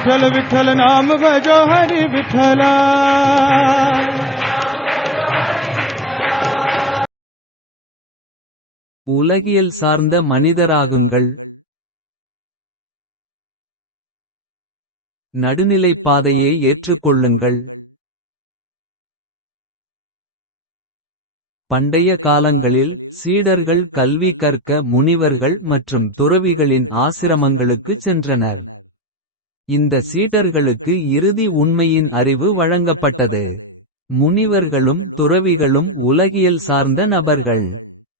विठ्ठल विठ्ठल नाम भजो हरि विठ्ठला உலகியல் சார்ந்த மனிதராகுங்கள் நடுநிலைப் பாதையை ஏற்றுக்கொள்ளுங்கள் பண்டைய காலங்களில் சீடர்கள் கல்வி கற்க முனிவர்கள் மற்றும் துறவிகளின் ஆசிரமங்களுக்குச் சென்றனர் இந்த சீடர்களுக்கு இறுதி உண்மையின் அறிவு வழங்கப்பட்டது. முனிவர்களும் துறவிகளும் உலகியல் சார்ந்த நபர்கள்.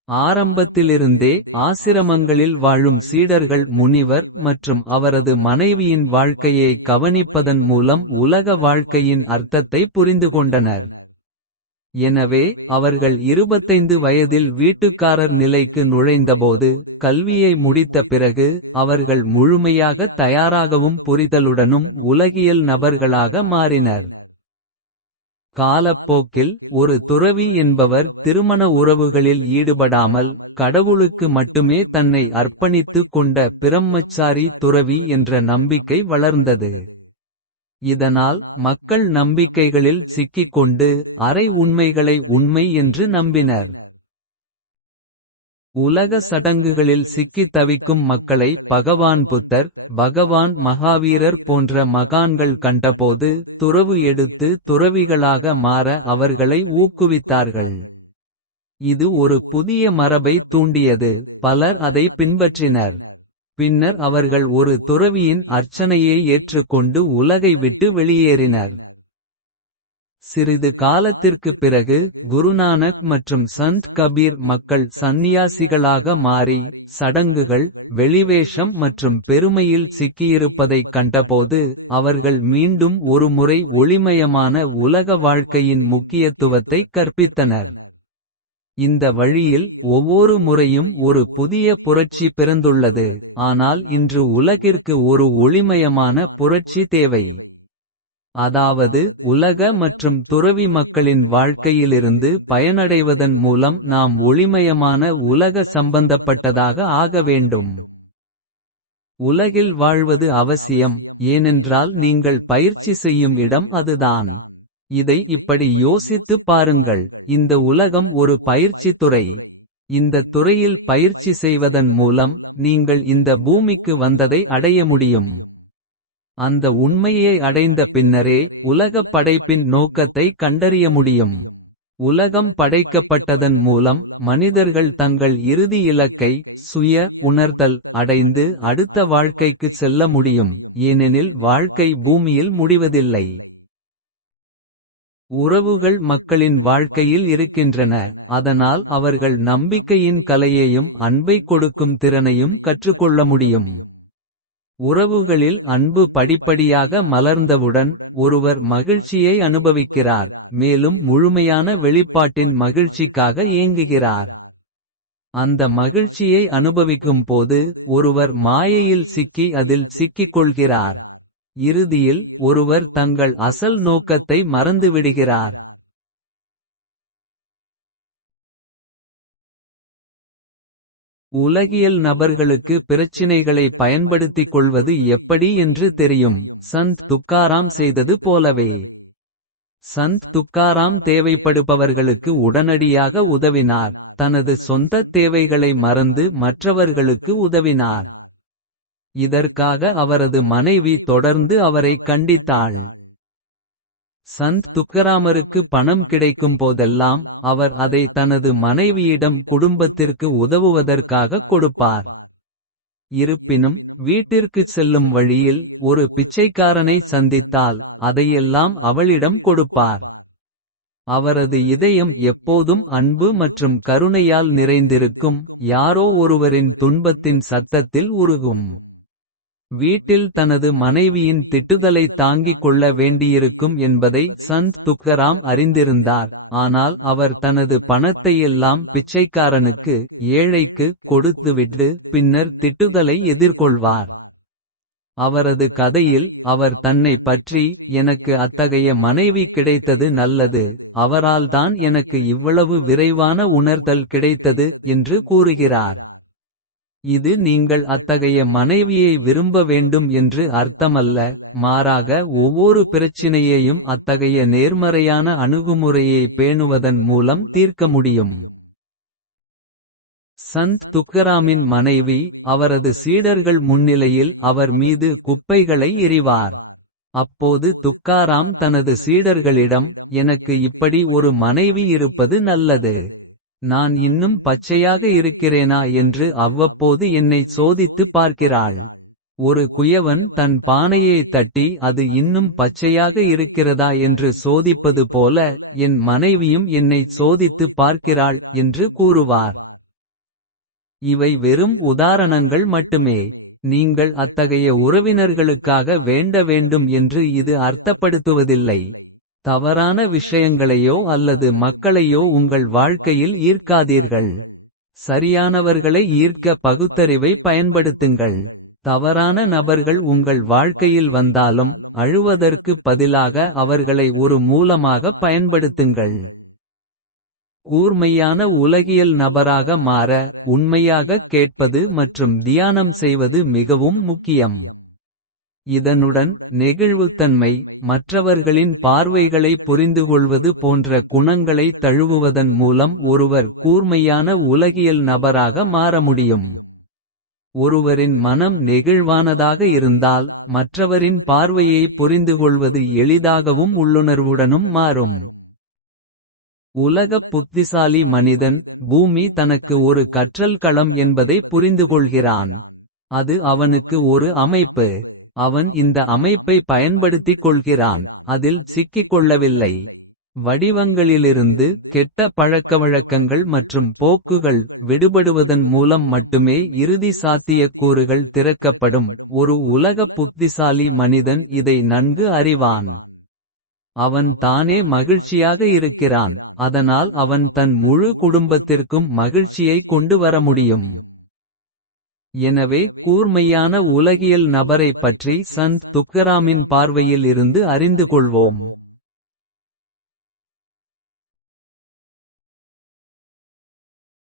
ஆரம்பத்திலிருந்தே ஆசிரமங்களில் வாழும் சீடர்கள் முனிவர் மற்றும் அவரது மனைவியின் வாழ்க்கையை கவனிப்பதன் மூலம் உலக வாழ்க்கையின் அர்த்தத்தை புரிந்துகொண்டனர் எனவே அவர்கள் இருபத்தைந்து வயதில் வீட்டுக்காரர் நிலைக்கு நுழைந்தபோது கல்வியை முடித்த பிறகு அவர்கள் முழுமையாக தயாராகவும் புரிதலுடனும் உலகியல் நபர்களாக மாறினர். காலப்போக்கில் ஒரு துறவி என்பவர் திருமண உறவுகளில் ஈடுபடாமல் கடவுளுக்கு மட்டுமே தன்னை அர்ப்பணித்துக் கொண்ட பிரம்மச்சாரி துறவி என்ற நம்பிக்கை வளர்ந்தது. இதனால் மக்கள் நம்பிக்கைகளில் சிக்கிக் கொண்டு அரை உண்மைகளை உண்மை என்று நம்பினர். உலக சடங்குகளில் சிக்கித் தவிக்கும் மக்களை பகவான் புத்தர் பகவான் மகாவீரர் போன்ற மகான்கள் கண்டபோது துறவு எடுத்து துறவிகளாக மாற அவர்களை ஊக்குவித்தார்கள். இது ஒரு புதிய மரபை தூண்டியது பலர் அதை பின்பற்றினர். பின்னர் அவர்கள் ஒரு துறவியின் அர்ச்சனையை ஏற்றுக்கொண்டு உலகை விட்டு வெளியேறினர். சிறிது காலத்திற்குப் பிறகு குருநானக் மற்றும் சந்த் கபீர் மக்கள் சந்நியாசிகளாக மாறி சடங்குகள் வெளிவேஷம் மற்றும் பெருமையில் சிக்கியிருப்பதைக் கண்டபோது அவர்கள் மீண்டும் ஒருமுறை ஒளிமயமான உலக வாழ்க்கையின் முக்கியத்துவத்தை கற்பித்தனர். இந்த வழியில் ஒவ்வொரு முறையும் ஒரு புதிய புரட்சி பிறந்துள்ளது. ஆனால் இன்று உலகிற்கு ஒரு ஒளிமயமான புரட்சி தேவை. அதாவது உலக மற்றும் துறவி மக்களின் வாழ்க்கையிலிருந்து பயனடைவதன் மூலம் நாம் ஒளிமயமான உலக சம்பந்தப்பட்டதாக ஆக வேண்டும். உலகில் வாழ்வது அவசியம் ஏனென்றால் நீங்கள் பயிற்சி செய்யும் இடம் அதுதான். இதை இப்படி யோசித்துப் பாருங்கள். இந்த உலகம் ஒரு பயிற்சி துறை. இந்த துறையில் பயிற்சி செய்வதன் மூலம் நீங்கள் இந்த பூமிக்கு வந்ததை அடைய முடியும். அந்த உண்மையை அடைந்த பின்னரே உலகப் படைப்பின் நோக்கத்தை கண்டறிய முடியும். உலகம் படைக்கப்பட்டதன் மூலம் மனிதர்கள் தங்கள் இறுதி இலக்கை சுய உணர்தல் அடைந்து அடுத்த வாழ்க்கைக்கு செல்ல முடியும். ஏனெனில் வாழ்க்கை பூமியில் முடிவதில்லை. உறவுகள் மக்களின் வாழ்க்கையில் இருக்கின்றன. அதனால் அவர்கள் நம்பிக்கையின் கலையையும் அன்பை கொடுக்கும் திறனையும் கற்றுக்கொள்ள முடியும். உறவுகளில் அன்பு படிப்படியாக மலர்ந்தவுடன் ஒருவர் மகிழ்ச்சியை அனுபவிக்கிறார். மேலும் முழுமையான வெளிப்பாட்டின் மகிழ்ச்சிக்காக ஏங்குகிறார் அந்த மகிழ்ச்சியை அனுபவிக்கும் போது ஒருவர் மாயையில் சிக்கி அதில் சிக்கிக் கொள்கிறார். இறுதியில் ஒருவர் தங்கள் அசல் நோக்கத்தை மறந்துவிடுகிறார். உலகியல் நபர்களுக்கு பிரச்சினைகளை பயன்படுத்திக் கொள்வது எப்படி என்று தெரியும். சந்த் துக்காராம் செய்தது போலவே. சந்த் துக்காராம் தேவைப்படுபவர்களுக்கு உடனடியாக உதவினார். தனது சொந்த தேவைகளை மறந்து மற்றவர்களுக்கு உதவினார். இதற்காக அவரது மனைவி தொடர்ந்து அவரை கண்டித்தாள். சந்த் துக்கராமருக்கு பணம் கிடைக்கும் போதெல்லாம் அவர் அதை தனது மனைவியிடம் குடும்பத்திற்கு உதவுவதற்காக கொடுப்பார். இருப்பினும் வீட்டிற்குச் செல்லும் வழியில் ஒரு பிச்சைக்காரனை சந்தித்தால் அதையெல்லாம் அவளிடம் கொடுப்பார். அவரது இதயம் எப்போதும் அன்பு மற்றும் கருணையால் நிறைந்திருக்கும் யாரோ ஒருவரின் துன்பத்தின் சத்தத்தில் உருகும். வீட்டில் தனது மனைவியின் திட்டுதலை தாங்கிக் கொள்ள வேண்டியிருக்கும் என்பதை சந்த் துக்கராம் அறிந்திருந்தார். ஆனால் அவர் தனது பணத்தையெல்லாம் பிச்சைக்காரனுக்கு ஏழைக்கு கொடுத்துவிட்டு பின்னர் திட்டுதலை எதிர்கொள்வார். அவரது கதையில் அவர் தன்னை பற்றி எனக்கு அத்தகைய மனைவி கிடைத்தது நல்லது அவரால்தான் எனக்கு இவ்வளவு விரைவான உணர்தல் கிடைத்தது என்று கூறுகிறார். இது நீங்கள் அத்தகைய மனைவியை விரும்ப வேண்டும் என்று அர்த்தமல்ல மாறாக ஒவ்வொரு பிரச்சினையையும் அத்தகைய நேர்மறையான அணுகுமுறையை பேணுவதன் மூலம் தீர்க்க முடியும். சந்த் துக்கராமின் மனைவி அவரது சீடர்கள் முன்னிலையில் அவர் மீது குப்பைகளை எறிவார். அப்போது துக்காராம் தனது சீடர்களிடம் எனக்கு இப்படி ஒரு மனைவி இருப்பது நல்லது. நான் இன்னும் பச்சையாக இருக்கிறேனா என்று அவ்வப்போது என்னை சோதித்து பார்க்கிறாள். ஒரு குயவன் தன் பானையை தட்டி அது இன்னும் பச்சையாக இருக்கிறதா என்று சோதிப்பது போல என் மனைவியும் என்னை சோதித்து பார்க்கிறாள் என்று கூறுவார். இவை வெறும் உதாரணங்கள் மட்டுமே. நீங்கள் அத்தகைய உறவினர்களுக்காக வேண்ட வேண்டும் என்று இது அர்த்தப்படுத்துவதில்லை. தவறான விஷயங்களையோ அல்லது மக்களையோ உங்கள் வாழ்க்கையில் ஈர்க்காதீர்கள். சரியானவர்களை ஈர்க்க பகுத்தறிவை பயன்படுத்துங்கள். தவறான நபர்கள் உங்கள் வாழ்க்கையில் வந்தாலும் அழுவதற்குப் பதிலாக அவர்களை ஒரு மூலமாக பயன்படுத்துங்கள். கூர்மையான உலகியல் நபராக மாற உண்மையாகக் கேட்பது மற்றும் தியானம் செய்வது மிகவும் முக்கியம். இதனுடன் நெகிழ்வுத்தன்மை மற்றவர்களின் பார்வைகளை புரிந்துகொள்வது போன்ற குணங்களை தழுவுவதன் மூலம் ஒருவர் கூர்மையான உலகியல் நபராக மாற முடியும். ஒருவரின் மனம் நெகிழ்வானதாக இருந்தால் மற்றவரின் பார்வையை புரிந்துகொள்வது எளிதாகவும் உள்ளுணர்வுடனும் மாறும். உலகப் புத்திசாலி மனிதன் பூமி தனக்கு ஒரு கற்றல் களம் என்பதை புரிந்துகொள்கிறான். அது அவனுக்கு ஒரு அமைப்பு. அவன் இந்த அமைப்பை பயன்படுத்திக் கொள்கிறான் அதில் சிக்கிக் கொள்ளவில்லை. வடிவங்களிலிருந்து கெட்ட பழக்கவழக்கங்கள் மற்றும் போக்குகள் விடுபடுவதன் மூலம் மட்டுமே இறுதி சாத்தியக்கூறுகள் திறக்கப்படும். ஒரு உலகப் புத்திசாலி மனிதன் இதை நன்கு அறிவான். அவன் தானே மகிழ்ச்சியாக இருக்கிறான் அதனால் அவன் தன் முழு குடும்பத்திற்கும் மகிழ்ச்சியை கொண்டு வர முடியும். எனவே கூர்மையான உலகியல் நபரைப் பற்றி சந்த் துக்கராமின் பார்வையில் இருந்து அறிந்து கொள்வோம்.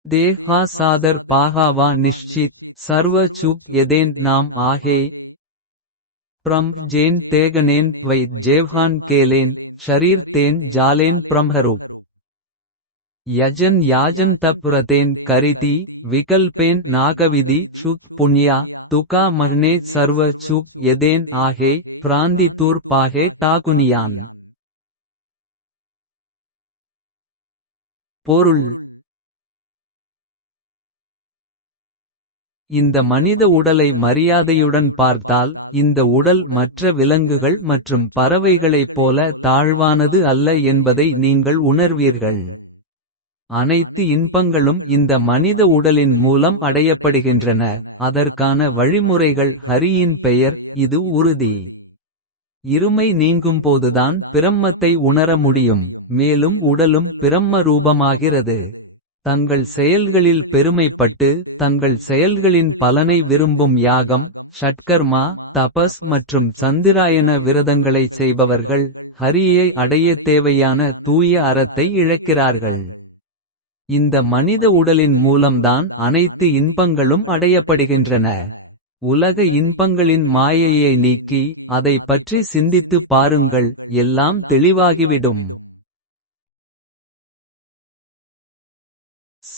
தேஹா சாதர் பாகாவா நிஷ்சித் சர்வ சுக் எதேன் நாம் ஆகே பிரம் ஜேன் தேகனேன் வை ஜேவ்ஹான் கேலேன் ஷரீர் தேன் ஜாலேன் பிரம்ஹரூப் यजन याजन तप रतेन करिति विकल्पेन नागविधि शुक पुण्या तुका मरने सर्व चुक यदेन आहे प्रांति तूर पाहे टाकुनियान பொருள் இந்த மனித உடலை மரியாதையுடன் பார்த்தால் இந்த உடல் மற்ற விலங்குகள் மற்றும் பறவைகளைப் போல தாழ்வானது அல்ல என்பதை நீங்கள் உணர்வீர்கள். அனைத்து இன்பங்களும் இந்த மனித உடலின் மூலம் அடையப்படுகின்றன அதற்கான வழிமுறைகள் ஹரியின் பெயர் இது உறுதி. இருமை நீங்கும்போதுதான் பிரம்மத்தை உணர முடியும் மேலும் உடலும் பிரம்ம ரூபமாகிறது. தங்கள் செயல்களில் பெருமைப்பட்டு தங்கள் செயல்களின் பலனை விரும்பும் யாகம் ஷட்கர்மா தபஸ் மற்றும் சந்திராயன விரதங்களை செய்பவர்கள் ஹரியை அடையத் தேவையான தூய அறத்தை இழக்கிறார்கள். இந்த மனித உடலின் மூலம்தான் அனைத்து இன்பங்களும் அடையப்படுகின்றன. உலக இன்பங்களின் மாயையை நீக்கி அதை பற்றி சிந்தித்துப் பாருங்கள் எல்லாம் தெளிவாகிவிடும்.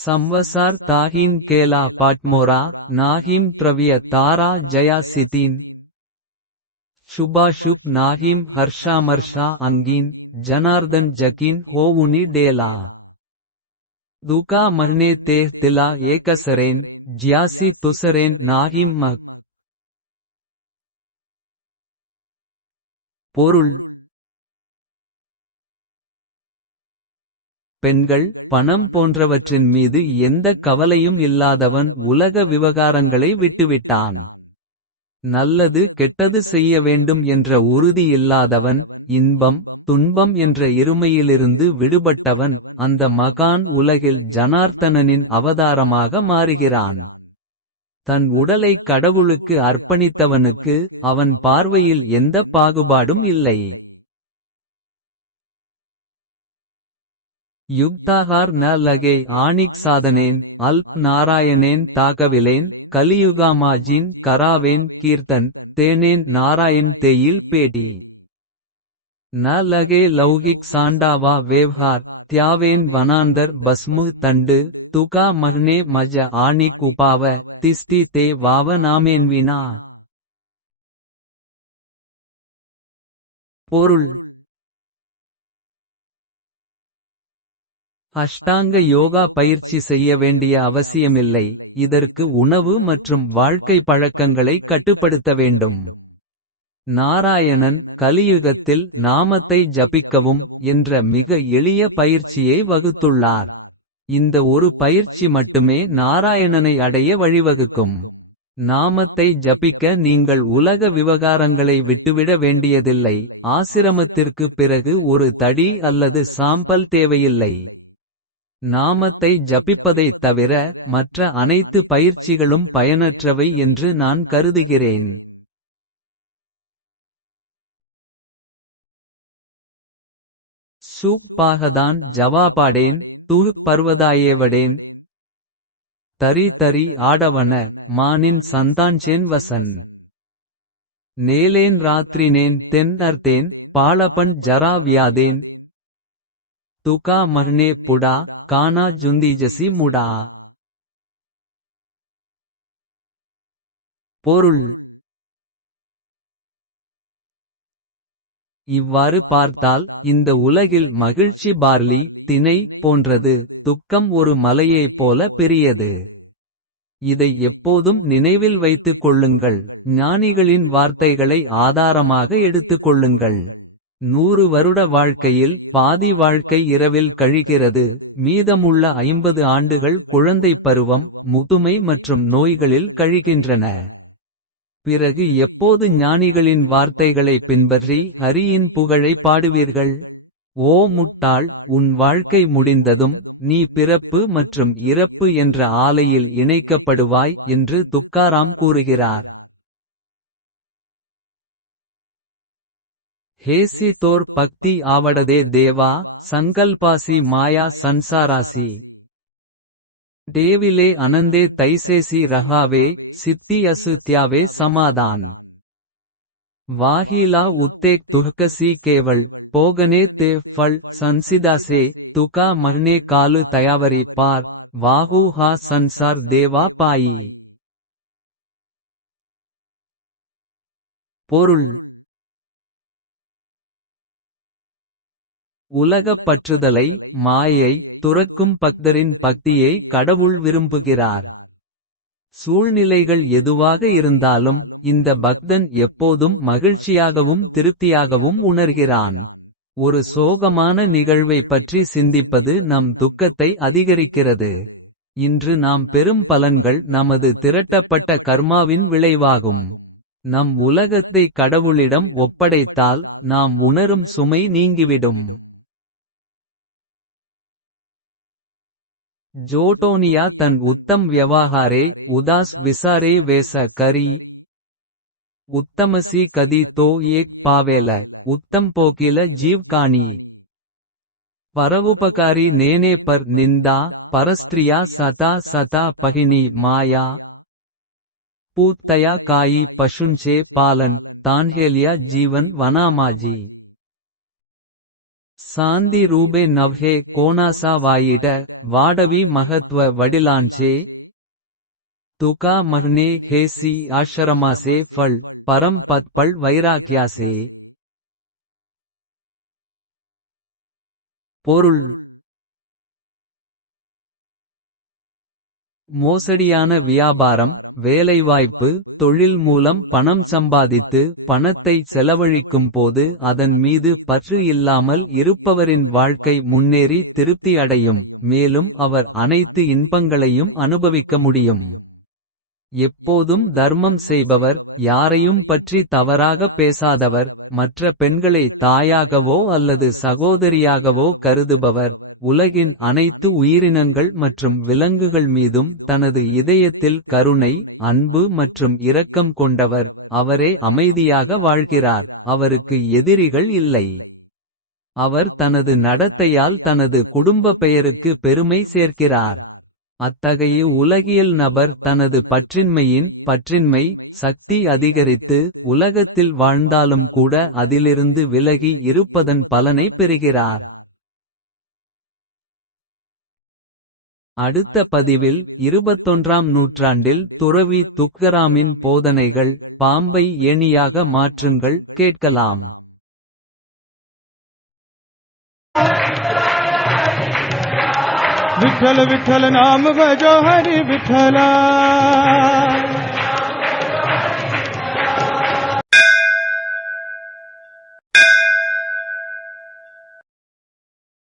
संवसार ताहीन केला पाटमोरा नाहिम त्रव्य तारा जया सितीन शुभाशुभ नाहिम हर्षामर्षा अंगीन जनार्दन जकीन होवुनी डेला दुका मरने तेह तिला एकसरेन ज्यासी तुसरेन नाहिम मक பொருள் பெண்கள் பணம் போன்றவற்றின் மீது எந்த கவலையும் இல்லாதவன் உலக விவகாரங்களை விட்டுவிட்டான். நல்லது கெட்டது செய்ய வேண்டும் என்ற உறுதி இல்லாதவன் இன்பம் துன்பம் என்ற இருமையிலிருந்து விடுபட்டவன். அந்த மகான் உலகில் ஜனார்த்தனனின் அவதாரமாக மாறுகிறான். தன் உடலைக் கடவுளுக்கு அர்ப்பணித்தவனுக்கு. அவன் பார்வையில் எந்தப் பாகுபாடும் இல்லை. யுக்தாகார் ந லகே ஆணிக் சாதனேன். அல்ப் நாராயணேன் தாகவிலேன். கலியுகாமாஜின் கராவேன் கீர்த்தன். தேனேன் நாராயண் தேயில் பேடி. ந லகே லௌகிக் சாண்டாவா வேவ்ஹார் தியாவேன் வனாந்தர் பஸ்மு தண்டு துகா மர்னே மஜ ஆணி குபாவ திஸ்தி தே வாவ நாமேன்வினா பொருள். அஷ்டாங்க யோகா பயிற்சி செய்ய வேண்டிய அவசியமில்லை இதற்கு உணவு மற்றும் வாழ்க்கை பழக்கங்களை கட்டுப்படுத்த வேண்டும். நாராயணன் கலியுகத்தில் நாமத்தை ஜபிக்கவும் என்ற மிக எளிய பயிற்சியை வகுத்துள்ளார். இந்த ஒரு பயிற்சி மட்டுமே நாராயணனை அடைய வழிவகுக்கும். நாமத்தை ஜபிக்க நீங்கள் உலக விவகாரங்களை விட்டுவிட வேண்டியதில்லை. ஆசிரமத்திற்கு பிறகு ஒரு தடி அல்லது சாம்பல் தேவையில்லை. நாமத்தை ஜபிப்பதைத் தவிர மற்ற அனைத்து பயிற்சிகளும் பயனற்றவை என்று நான் கருதுகிறேன். சூப்பாகதான் ஜவாபாடேன் தூஹ் பர்வதாயேவடேன் தரி தரி ஆடவன மானின் சந்தான்சேன் வசன் நேலேன் ராத்ரினேன் தென் அர்த்தேன் பாலபன் ஜரா வியாதேன். துகா மர்னே புடா கானா ஜுந்தீஜசி முடா. பொருள் இவ்வாறு பார்த்தால் இந்த உலகில் மகிழ்ச்சி பார்லி தினை போன்றது துக்கம் ஒரு மலையைப் போல பெரியது. இதை எப்போதும் நினைவில் வைத்துக் கொள்ளுங்கள். ஞானிகளின் வார்த்தைகளை ஆதாரமாக எடுத்துக் கொள்ளுங்கள். நூறு வருட வாழ்க்கையில் பாதி வாழ்க்கை இரவில் கழிகிறது. மீதமுள்ள ஐம்பது ஆண்டுகள் குழந்தைப் பருவம் முதுமை மற்றும் நோய்களில் கழிகின்றன. பிறகு எப்போது ஞானிகளின் வார்த்தைகளை பின்பற்றி ஹரியின் புகழை பாடுவீர்கள்? ஓ முட்டாள் உன் வாழ்க்கை முடிந்ததும் நீ பிறப்பு மற்றும் இறப்பு என்ற ஆலையில் இணைக்கப்படுவாய் என்று துக்காராம் கூறுகிறார். ஹேசி தோர் பக்தி ஆவடதே தேவா சங்கல்பாசி மாயா சன்சாராசி டேவிலே அனந்தே தைசேசி ரஹாவே சித்தி அசு தியாவே சமாதான். வாஹீலா உத்தேக் துஹ்கசி கேவள் போகனே தே ஃபள் சன்சிதாசே துகா மர்னே காலு தயாவரி பார் வாஹூ ஹா சன்சார் தேவா பாயி. பொருள். உலகப் பற்றுதலை மாயை துறக்கும் பக்தரின் பக்தியை கடவுள் விரும்புகிறார். சூழ்நிலைகள் எதுவாக இருந்தாலும் இந்த பக்தன் எப்போதும் மகிழ்ச்சியாகவும் திருப்தியாகவும் உணர்கிறான். ஒரு சோகமான நிகழ்வை பற்றி சிந்திப்பது நம் துக்கத்தை அதிகரிக்கிறது. இன்று நாம் பெரும் பலன்கள் நமது திரட்டப்பட்ட கர்மாவின் விளைவாகும். நம் உலகத்தை கடவுளிடம் ஒப்படைத்தால் நாம் உணரும் சுமை நீங்கிவிடும். ஜோட்டோனியா தன் உத்தம் வியவாகாரே உதாஸ் விசாரே வேச கரி உத்தமசி கதி தோ ஏக் பாவேல உத்தம் போக்கில ஜீவ் காணி. பரவுபகாரி நேனே பர் நிந்தா பரஸ்திரியா சதா சதா பகினி மாயா. பூத்தயா காயி பசுஞ்சே பாலன் தான்ஹேலியா ஜீவன் வனாமாஜி. சாந்தி ரூபே நவ்ஹே கோனாசா வாயிட வாடவி மகத்வ வடிலாஞ்சே. துகா மஹ்னே ஹேசி ஆஷரமாசே ஃபள் பரம் பத்பள் வைராக்கியாசே பொருள் மோசடியான வியாபாரம் வேலைவாய்ப்பு தொழில் மூலம் பணம் சம்பாதித்து பணத்தை செலவழிக்கும் போது அதன் மீது பற்று இல்லாமல் இருப்பவரின் வாழ்க்கை முன்னேறி திருப்தி அடையும். மேலும் அவர் அனைத்து இன்பங்களையும் அனுபவிக்க முடியும். எப்போதும் தர்மம் செய்பவர் யாரையும் பற்றி தவறாக பேசாதவர் மற்ற பெண்களை தாயாகவோ அல்லது சகோதரியாகவோ கருதுபவர். உலகின் அனைத்து உயிரினங்கள் மற்றும் விலங்குகள் மீதும் தனது இதயத்தில் கருணை அன்பு மற்றும் இரக்கம் கொண்டவர். அவரே அமைதியாக வாழ்கிறார். அவருக்கு எதிரிகள் இல்லை. அவர் தனது நடத்தையால் தனது குடும்ப பெயருக்கு பெருமை சேர்க்கிறார். அத்தகைய உலகியல் நபர் தனது பற்றின்மையின் பற்றின்மை சக்தி அதிகரித்து உலகத்தில் வாழ்ந்தாலும் கூட அதிலிருந்து விலகி இருப்பதன் பலனை பெறுகிறார். அடுத்த பதிவில் இருபத்தொன்றாம் நூற்றாண்டில் துறவி துக்கராமின் போதனைகள் பாம்பை ஏணியாக மாற்றுங்கள் கேட்கலாம். விட்டல விட்டல நாம பஜோ விட்டலா.